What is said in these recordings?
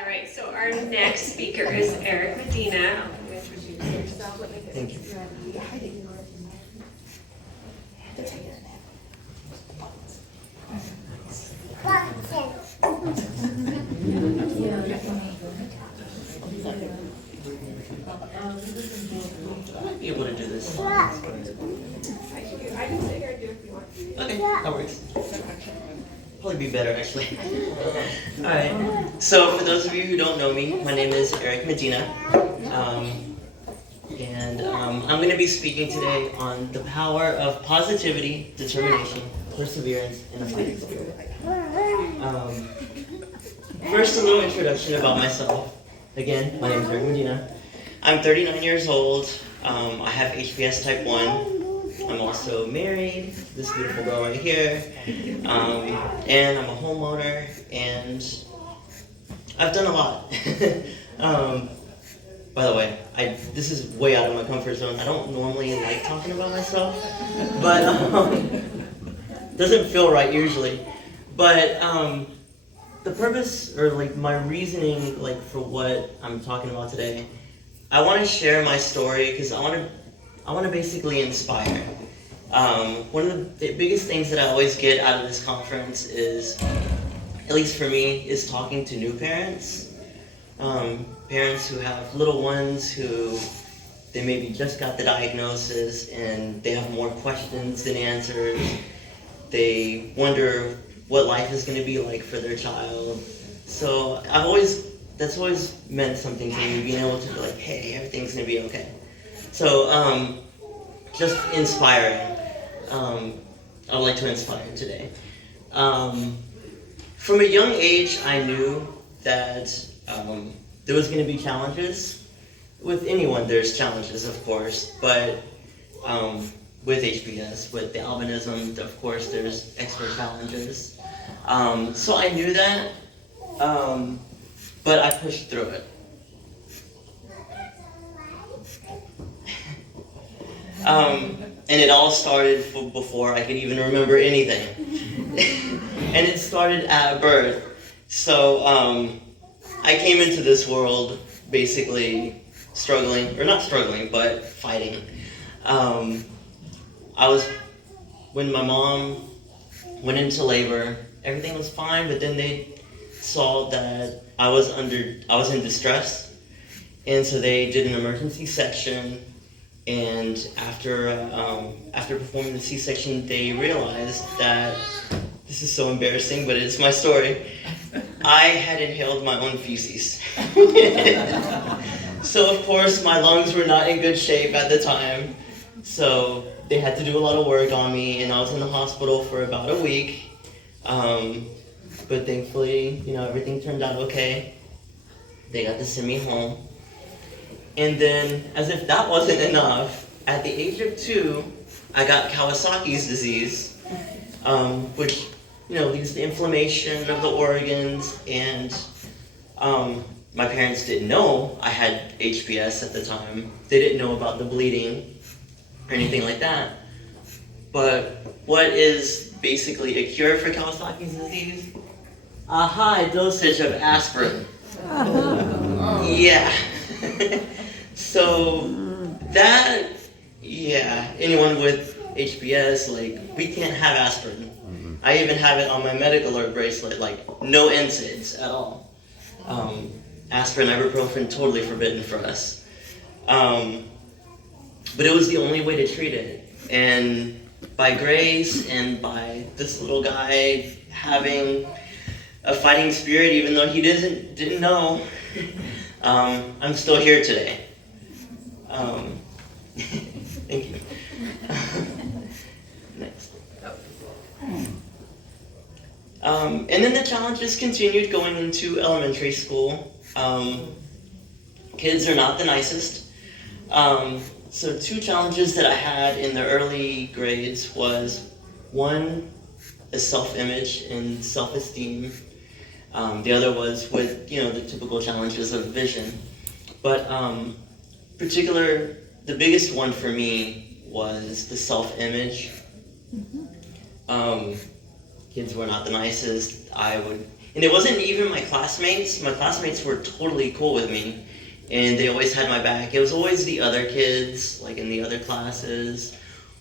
All right, so our next speaker is Eric Medina. Thank you. I might be able to do this. I can sit here and do it if you want. Okay, that works. Probably be better actually. Alright, so for those of you who don't know me, my name is Eric Medina. I'm going to be speaking today on the power of positivity, determination, perseverance, and a fighting spirit. First, a little introduction about myself. Again, my name is Eric Medina. I'm 39 years old. I have HBS type 1. I'm also married, this beautiful girl right here, and I'm a homeowner, and I've done a lot. By the way, this is way out of my comfort zone. I don't normally like talking about myself, but doesn't feel right usually. But the purpose, or like my reasoning, like for what I'm talking about today, I want to share my story because I want to basically inspire. One of the biggest things that I always get out of this conference is, at least for me, is talking to new parents. Parents who have little ones who they maybe just got the diagnosis and they have more questions than answers. They wonder what life is going to be like for their child. So that's always meant something to me, being able to be like, hey, everything's going to be okay. So, just inspiring. I would like to inspire today. From a young age, I knew that there was going to be challenges. With anyone, there's challenges, of course, but with HBS, with the albinism, of course, there's extra challenges. So I knew that, but I pushed through it. And it all started before I could even remember anything. And it started at birth. So I came into this world basically struggling, or not struggling, but fighting. When my mom went into labor, everything was fine, but then they saw that I was in distress, and so they did an emergency section. And after performing the C-section, they realized that, this is so embarrassing, but it's my story, I had inhaled my own feces. So of course my lungs were not in good shape at the time, so they had to do a lot of work on me, and I was in the hospital for about a week. But thankfully, everything turned out okay. They got to send me home. And then, as if that wasn't enough, at the age of 2, I got Kawasaki's disease, which, leads to inflammation of the organs, and my parents didn't know I had HBS at the time. They didn't know about the bleeding or anything like that. But what is basically a cure for Kawasaki's disease? A high dosage of aspirin. Yeah. So anyone with HBS, we can't have aspirin. I even have it on my medical alert bracelet, no NSAIDs at all. Aspirin, ibuprofen, totally forbidden for us. But it was the only way to treat it. And by grace and by this little guy having a fighting spirit, even though he didn't know, I'm still here today. Thank you. Next. And then the challenges continued going into elementary school. Kids are not the nicest. So 2 challenges that I had in the early grades was, one, a self-image and self-esteem. The other was with, the typical challenges of vision. But the biggest one for me was the self-image. Kids were not the nicest. And it wasn't even my classmates. My classmates were totally cool with me, and they always had my back. It was always the other kids, like in the other classes,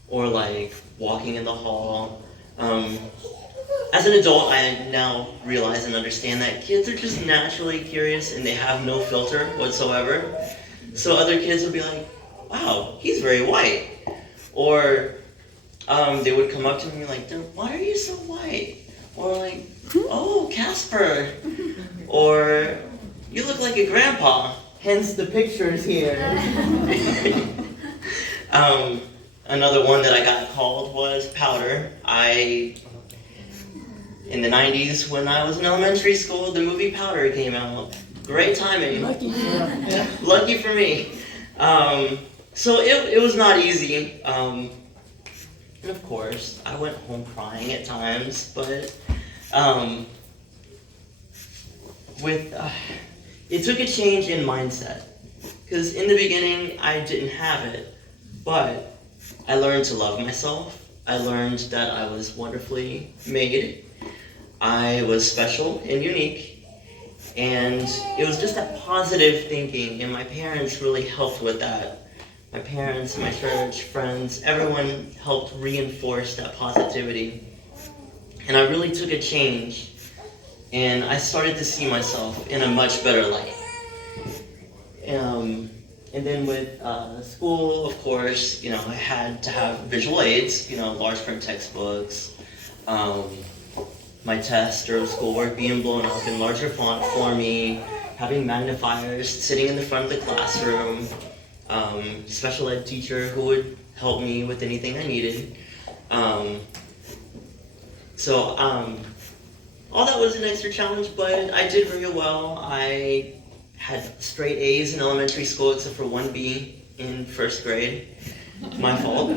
or like walking in the hall. As an adult, I now realize and understand that kids are just naturally curious and they have no filter whatsoever. So other kids would be like, wow, he's very white. Or they would come up to me like, why are you so white? Or like, oh, Casper. Or you look like a grandpa. Hence the pictures here. Another one that I got called was powder. In the 90s, when I was in elementary school, the movie Powder came out. Great timing. Lucky for me. So it was not easy. And of course, I went home crying at times, but it took a change in mindset. Because in the beginning, I didn't have it, but I learned to love myself. I learned that I was wonderfully made. I was special and unique, and it was just that positive thinking, and my parents really helped with that. My parents, my church, friends, everyone helped reinforce that positivity. And I really took a change, and I started to see myself in a much better light. And then with school, of course, I had to have visual aids, large print textbooks, my test or schoolwork being blown up in larger font for me, having magnifiers, sitting in the front of the classroom, special ed teacher who would help me with anything I needed. So all that was an extra challenge, but I did very well. I had straight A's in elementary school except for one B in first grade. My fault.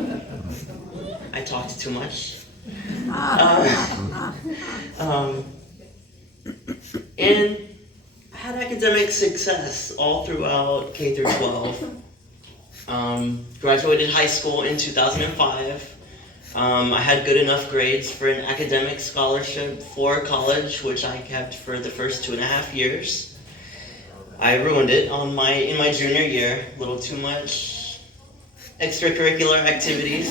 I talked too much. And I had academic success all throughout K through 12. Graduated high school in 2005. I had good enough grades for an academic scholarship for college, which I kept for the first 2.5 years. I ruined it in my junior year, a little too much extracurricular activities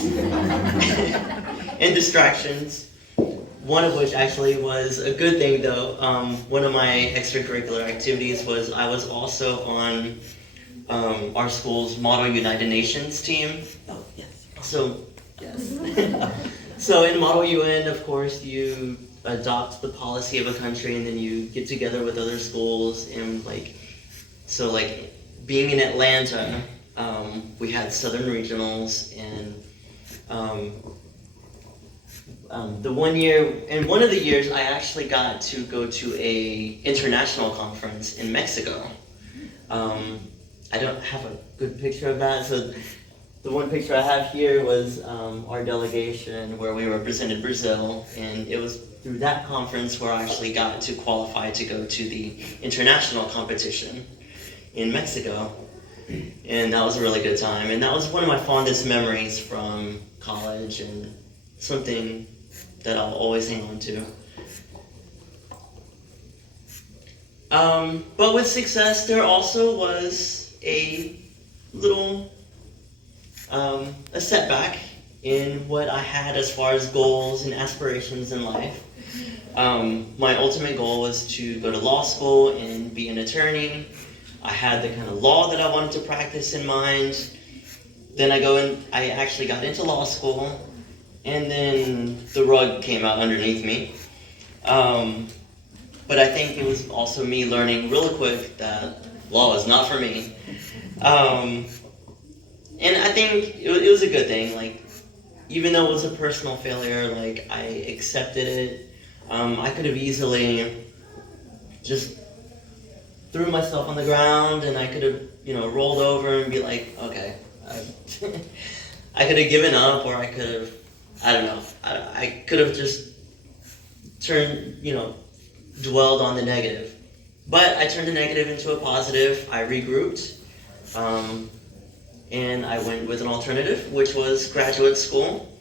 and distractions. One of which actually was a good thing though. One of my extracurricular activities was I was also on our school's Model United Nations team. Oh, yes. So, yes. So in Model UN, of course, you adopt the policy of a country and then you get together with other schools and being in Atlanta, we had Southern Regionals and one of the years I actually got to go to a international conference in Mexico. I don't have a good picture of that, so the one picture I have here was our delegation where we represented Brazil, and it was through that conference where I actually got to qualify to go to the international competition in Mexico. And that was a really good time, and that was one of my fondest memories from college and something that I'll always hang on to. But with success, there also was a little a setback in what I had as far as goals and aspirations in life. My ultimate goal was to go to law school and be an attorney. I had the kind of law that I wanted to practice in mind. Then I actually got into law school, and then the rug came out underneath me. But I think it was also me learning really quick that law is not for me. And I think it was a good thing. Even though it was a personal failure, I accepted it. I could have easily just threw myself on the ground, and I could have, rolled over and be like, okay. I could have given up, or I could have, I don't know. I could have just dwelled on the negative. But I turned the negative into a positive. I regrouped, and I went with an alternative, which was graduate school.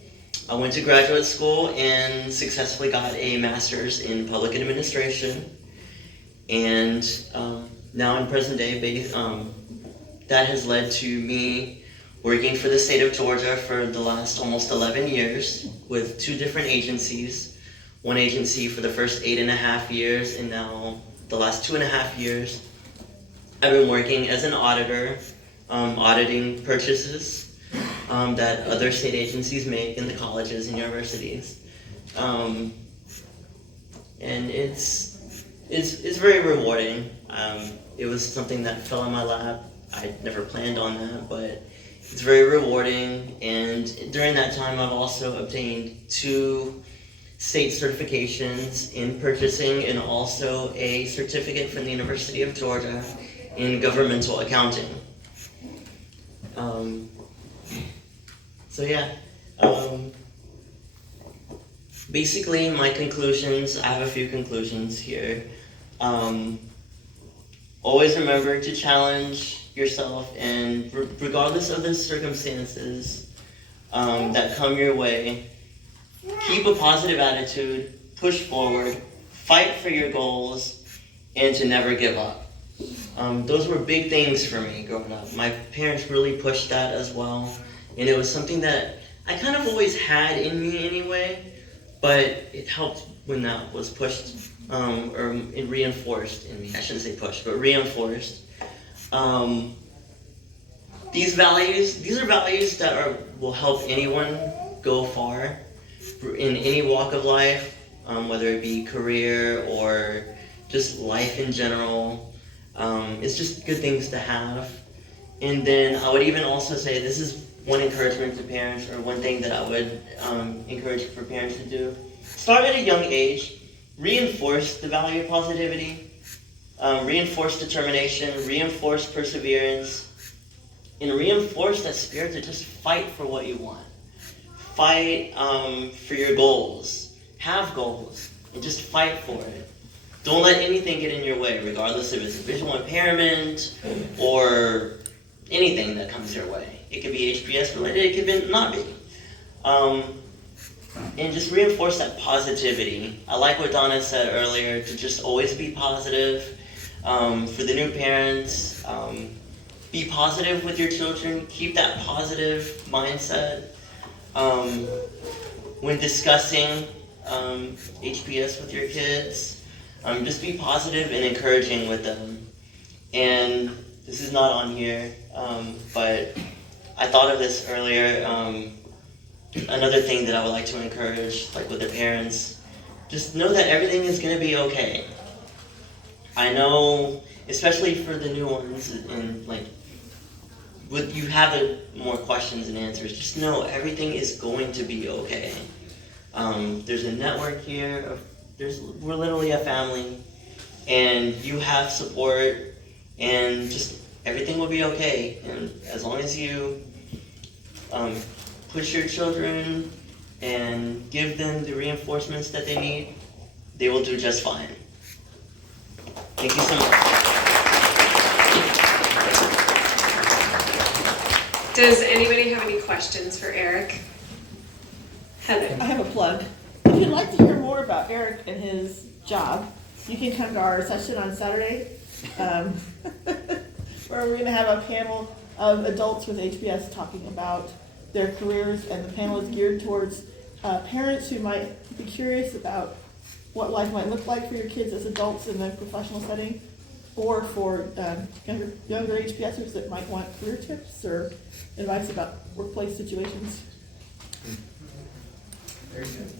I went to graduate school and successfully got a master's in public administration. And now in present day, that has led to me working for the state of Georgia for the last almost 11 years with 2 different agencies. One agency for the first 8.5 years, and now the last 2.5 years, I've been working as an auditor, auditing purchases that other state agencies make in the colleges and universities. And it's very rewarding. It was something that fell in my lap. I never planned on that, but it's very rewarding. And during that time, I've also obtained 2 state certifications in purchasing and also a certificate from the University of Georgia in governmental accounting. Basically, my conclusions, I have a few conclusions here. Always remember to challenge yourself, and regardless of the circumstances that come your way, keep a positive attitude, push forward, fight for your goals, and to never give up. Those were big things for me growing up. My parents really pushed that as well, and it was something that I kind of always had in me anyway, but it helped when that was pushed or reinforced in me. I shouldn't say pushed, but reinforced. These are values that will help anyone go far in any walk of life, whether it be career or just life in general. It's just good things to have. And then I would even also say, this is one encouragement to parents, or one thing that I would encourage for parents to do. Start at a young age, reinforce the value of positivity, reinforce determination, reinforce perseverance, and reinforce that spirit to just fight for what you want. Fight for your goals. Have goals, and just fight for it. Don't let anything get in your way, regardless if it's a visual impairment or anything that comes your way. It could be HPS related, it could not be. And just reinforce that positivity. I like what Donna said earlier, to just always be positive. For the new parents, be positive with your children. Keep that positive mindset. When discussing HPS with your kids, just be positive and encouraging with them. And this is not on here, but I thought of this earlier. Another thing that I would like to encourage, like with the parents, just know that everything is going to be okay. I know, especially for the new ones, and like, you have more questions and answers, just know everything is going to be okay. There's a network here, we're literally a family, and you have support, and just everything will be okay. And as long as you push your children and give them the reinforcements that they need, they will do just fine. Thank you so much. Does anybody have any questions for Eric? Heather. I have a plug. If you'd like to hear more about Eric and his job, you can come to our session on Saturday, where we're going to have a panel of adults with HPS talking about their careers, and the panel is geared towards parents who might be curious about what life might look like for your kids as adults in the professional setting, or for younger HPSers that might want career tips or advice about workplace situations. Very good.